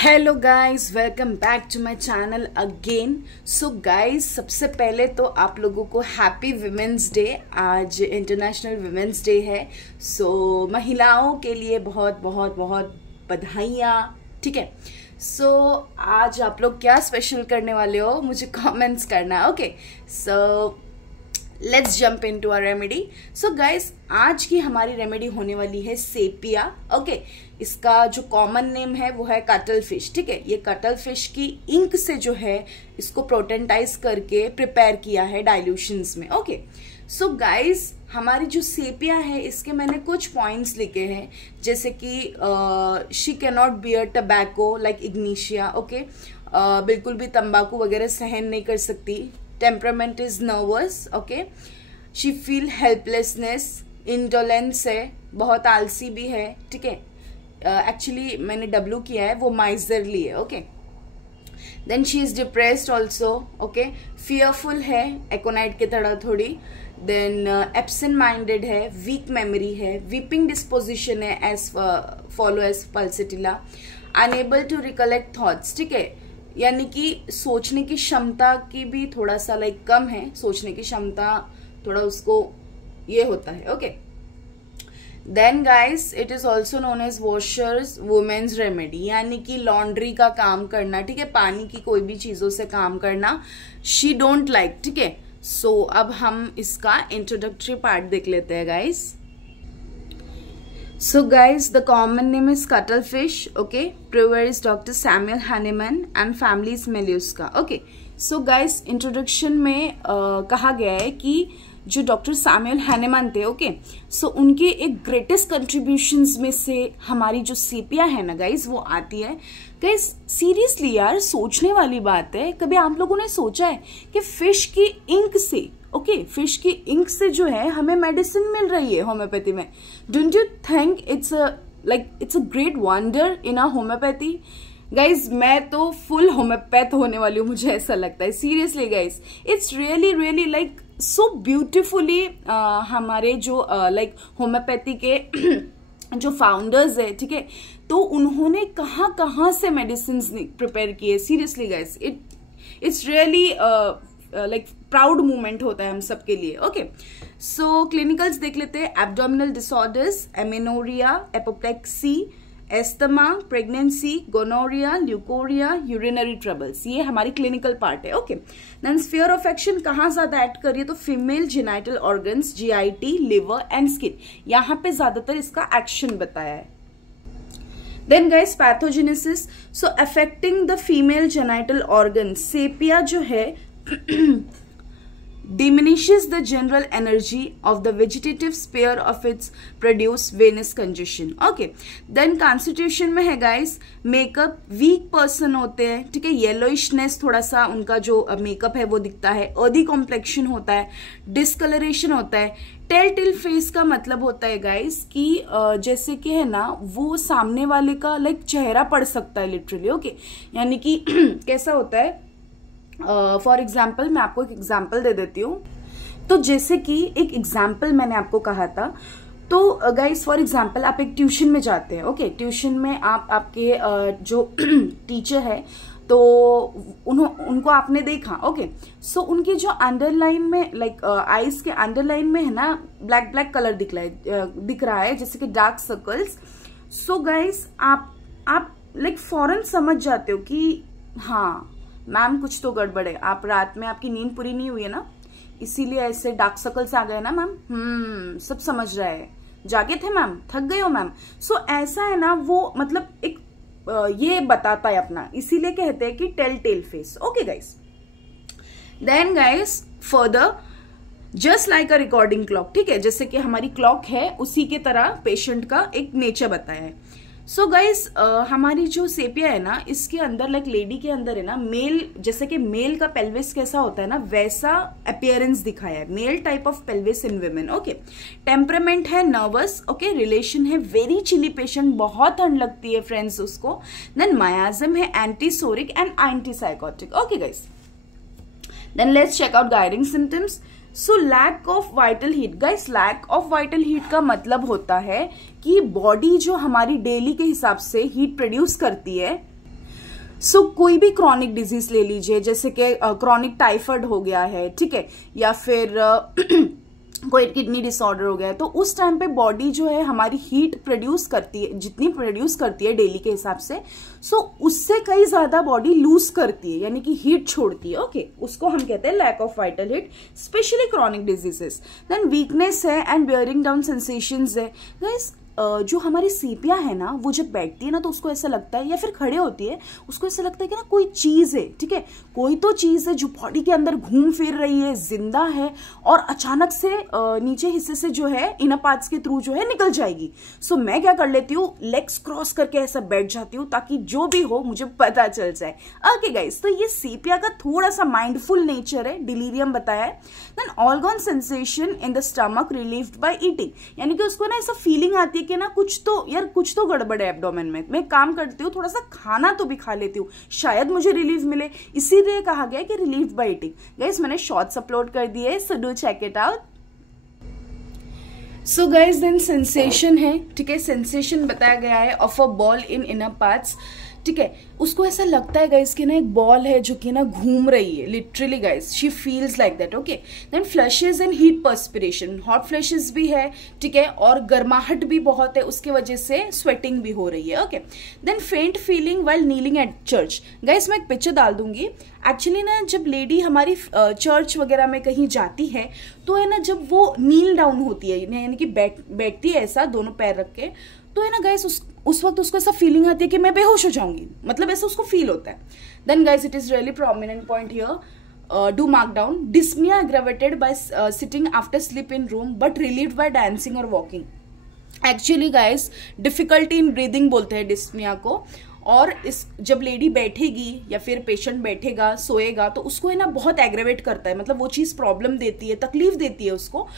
Hello guys, welcome back to my channel again. So guys, सबसे पहले तो आप लोगों को हैप्पी विमेंस डे। आज इंटरनेशनल विमेंस डे है। सो महिलाओं के लिए बहुत बहुत बहुत बधाइयाँ। ठीक है। सो आज आप लोग क्या स्पेशल करने वाले हो मुझे कमेंट्स करना। Okay, so let's jump into our remedy. So guys, आज की हमारी रेमेडी होने वाली है सेपिया। ओके, इसका जो कॉमन नेम है वो है कटल फिश। ठीक है, ये कटल फिश की इंक से जो है इसको प्रोटेंटाइज करके प्रिपेयर किया है डाइल्यूशंस में। ओके, सो गाइस, हमारी जो सेपिया है इसके मैंने कुछ पॉइंट्स लिखे हैं, जैसे कि she can not bear tobacco like Ignatia. Okay, बिल्कुल भी तंबाकू वगैरह सहन नहीं कर सकती। Temperament is nervous. Okay, she feel helplessness, indolence है, बहुत आलसी भी है। ठीक है, एक्चुअली मैंने डब्ल्यू किया है, वो माइजरली है। Okay, then she is depressed also. Okay, fearful है, एकोनाइट की तरह थोड़ी। देन एब्सेंट माइंडेड है, वीक मेमोरी है, वीपिंग डिस्पोजिशन है as follow as pulsatilla, unable to recollect thoughts. ठीक है, यानी कि सोचने की क्षमता की भी थोड़ा सा लाइक कम है, सोचने की क्षमता थोड़ा उसको ये होता है। Okay, then guys, it is also known as washers women's remedy, यानी कि लॉन्ड्री का काम करना। ठीक है, पानी की कोई भी चीजों से काम करना शी डोंट लाइक। ठीक है, सो अब हम इसका इंट्रोडक्टरी पार्ट देख लेते हैं guys. So guys, the common name is cuttlefish. Okay, brewer is Dr. Samuel Hahnemann and family is Mollusca. Okay, so guys, introduction में कहा गया है कि जो डॉक्टर सैमुअल हैनेमन थे, ओके, सो उनके एक ग्रेटेस्ट कंट्रीब्यूशंस में से हमारी जो सेपिया है ना गाइज, वो आती है। गाइज सीरियसली यार, सोचने वाली बात है, कभी आप लोगों ने सोचा है कि फिश की इंक से, ओके, फिश की इंक से जो है हमें मेडिसिन मिल रही है होम्योपैथी में। Don't you think it's a great wonder in a homeopathy? Guys, मैं तो फुल होम्योपैथ होने वाली हूँ, मुझे ऐसा लगता है। Seriously guys, it's really really like so beautifully हमारे जो लाइक होम्योपैथी के जो फाउंडर्स है, ठीक है, तो उन्होंने कहाँ कहाँ से मेडिसिन प्रिपेयर किए। Seriously guys, it's really like proud movement होता है हम सबके लिए। ओके, सो क्लिनिकल्स देख लेते हैं। Abdominal disorders, amenorrhoea, apoplexy, asthma, pregnancy, gonorrhoea, leucorrhoea, urinary troubles, ये हमारी क्लिनिकल पार्ट है। Okay, then sphere of action कहाँ ज्यादा ऐड करिए तो female genital organs, GIT, liver and skin, यहाँ पे ज्यादातर इसका एक्शन बताया है। Then guys, pathogenesis, so affecting the female genital organ, sepia जो है diminishes the general energy of the vegetative sphere of its produce venous congestion. Okay, then constitution में है guys, मेकअप, वीक पर्सन होते हैं। ठीक है, येलोइशनेस थोड़ा सा उनका जो मेकअप है वो दिखता है, अर्दी कॉम्प्लेक्शन होता है, डिस्कलरेशन होता है। टेल टिल फेस का मतलब होता है गाइस कि जैसे कि है ना, वो सामने वाले का लाइक चेहरा पड़ सकता है लिटरली। ओके, यानी कि कैसा होता है, फॉर एग्जाम्पल मैं आपको एक एग्जाम्पल दे देती हूँ। तो जैसे कि एक एग्जाम्पल मैंने आपको कहा था, तो गाइस फॉर एग्जाम्पल आप एक ट्यूशन में जाते हैं। ओके, ट्यूशन में आप आपके जो टीचर है तो उनको आपने देखा। ओके, सो उनकी जो अंडरलाइन में लाइक आईज के अंडरलाइन में है ना, ब्लैक ब्लैक कलर दिख रहा है जैसे कि डार्क सर्कल्स। सो गाइस, आप लाइक फौरन समझ जाते हो कि हाँ मैम कुछ तो गड़बड़ है, आप रात में आपकी नींद पूरी नहीं हुई है ना, इसीलिए ऐसे डार्क सर्कल्स आ गए ना मैम। सब समझ रहा है, जागे थे मैम, थक गए हो मैम। सो ऐसा है ना, वो मतलब एक ये बताता है अपना, इसीलिए कहते हैं कि tell tale face. Okay guys, then guys further, just like a recording clock, ठीक है, जैसे कि हमारी क्लॉक है उसी के तरह पेशेंट का एक नेचर बताया है। सो गाइस, हमारी जो सेपिया है ना, इसके अंदर लाइक लेडी के अंदर है ना, मेल जैसे कि मेल का पेल्विस कैसा होता है ना, वैसा अपीयरेंस दिखाया है, male type of pelvis in women. Okay, temperament है नर्वस। ओके, रिलेशन है वेरी चिली पेशेंट, बहुत ठंड लगती है फ्रेंड्स उसको। देन मायाजम है antipsoric and antisycotic. Okay guys, then let's check out guiding symptoms. So lack of vital heat, guys lack of vital heat का मतलब होता है कि बॉडी जो हमारी डेली के हिसाब से हीट प्रोड्यूस करती है, कोई भी क्रॉनिक डिजीज ले लीजिए, जैसे कि क्रॉनिक टाइफाइड हो गया है, ठीक है, या फिर कोई किडनी डिसऑर्डर हो गया है, तो उस टाइम पे बॉडी जो है हमारी हीट प्रोड्यूस करती है, जितनी प्रोड्यूस करती है डेली के हिसाब से, उससे कई ज्यादा बॉडी लूज करती है, यानी कि हीट छोड़ती है। ओके, उसको हम कहते हैं lack of vital heat, specially chronic diseases. Then weakness है एंड बियरिंग डाउन सेंसेशंस है। गाइस, जो हमारी सीपिया है ना, वो जब बैठती है ना तो उसको ऐसा लगता है, या फिर खड़े होती है उसको ऐसा लगता है कि ना कोई चीज है, ठीक है, कोई तो चीज है जो बॉडी के अंदर घूम फिर रही है, जिंदा है, और अचानक से नीचे हिस्से से जो है इनर पार्ट्स के थ्रू जो है निकल जाएगी। मैं क्या कर लेती हूँ, लेग्स क्रॉस करके ऐसा बैठ जाती हूँ ताकि जो भी हो मुझे पता चल जाए। ओके गाइस, तो ये सीपिया का थोड़ा सा माइंडफुल नेचर है, डिलीरियम बताया है। Then organ sensation in the stomach relieved by eating, यानी कि उसको ना ऐसा फीलिंग आती है कि ना कुछ तो गड़बड़ है एब्डोमेन में, मैं काम करती हूँ, थोड़ा सा खाना तो भी खा लेती हूँ, शायद मुझे रिलीफ मिले, इसीलिए कहा गया कि रिलीफ बाय ईटिंग। गाइस, मैंने शॉर्ट्स अपलोड कर दिए, so do check it out. So guys, then sensation है, ठीक है, सेंसेशन बताया गया है of a ball in inner parts, ठीक है, उसको ऐसा लगता है गाइस कि ना एक बॉल है जो कि ना घूम रही है, literally guys she feels like that. Okay, then flushes and heat perspiration, hot flashes भी है, ठीक है, और गर्माहट भी बहुत है, उसके वजह से स्वेटिंग भी हो रही है। Okay, then faint feeling while kneeling at church. Guys, मैं एक पिक्चर डाल दूंगी। एक्चुअली ना जब लेडी हमारी चर्च वगैरह में कहीं जाती है तो है ना, जब वो नील डाउन होती है, यानी कि बैठती है ऐसा दोनों पैर रख के, तो है ना गाइस उस वक्त उसको ऐसा फीलिंग आती है कि मैं बेहोश हो जाऊंगी, मतलब ऐसा उसको फील होता है। Then guys, it is really prominent point here, do mark down. Dyspnoea aggravated by sitting after sleep in room but relieved by dancing और walking. Actually guys, difficulty in breathing बोलते हैं डिस्मिया को, और जब लेडी बैठेगी या फिर पेशेंट बैठेगा सोएगा तो उसको है ना बहुत एग्रेवेट करता है, मतलब वो चीज़ प्रॉब्लम देती है, तकलीफ देती है उसको,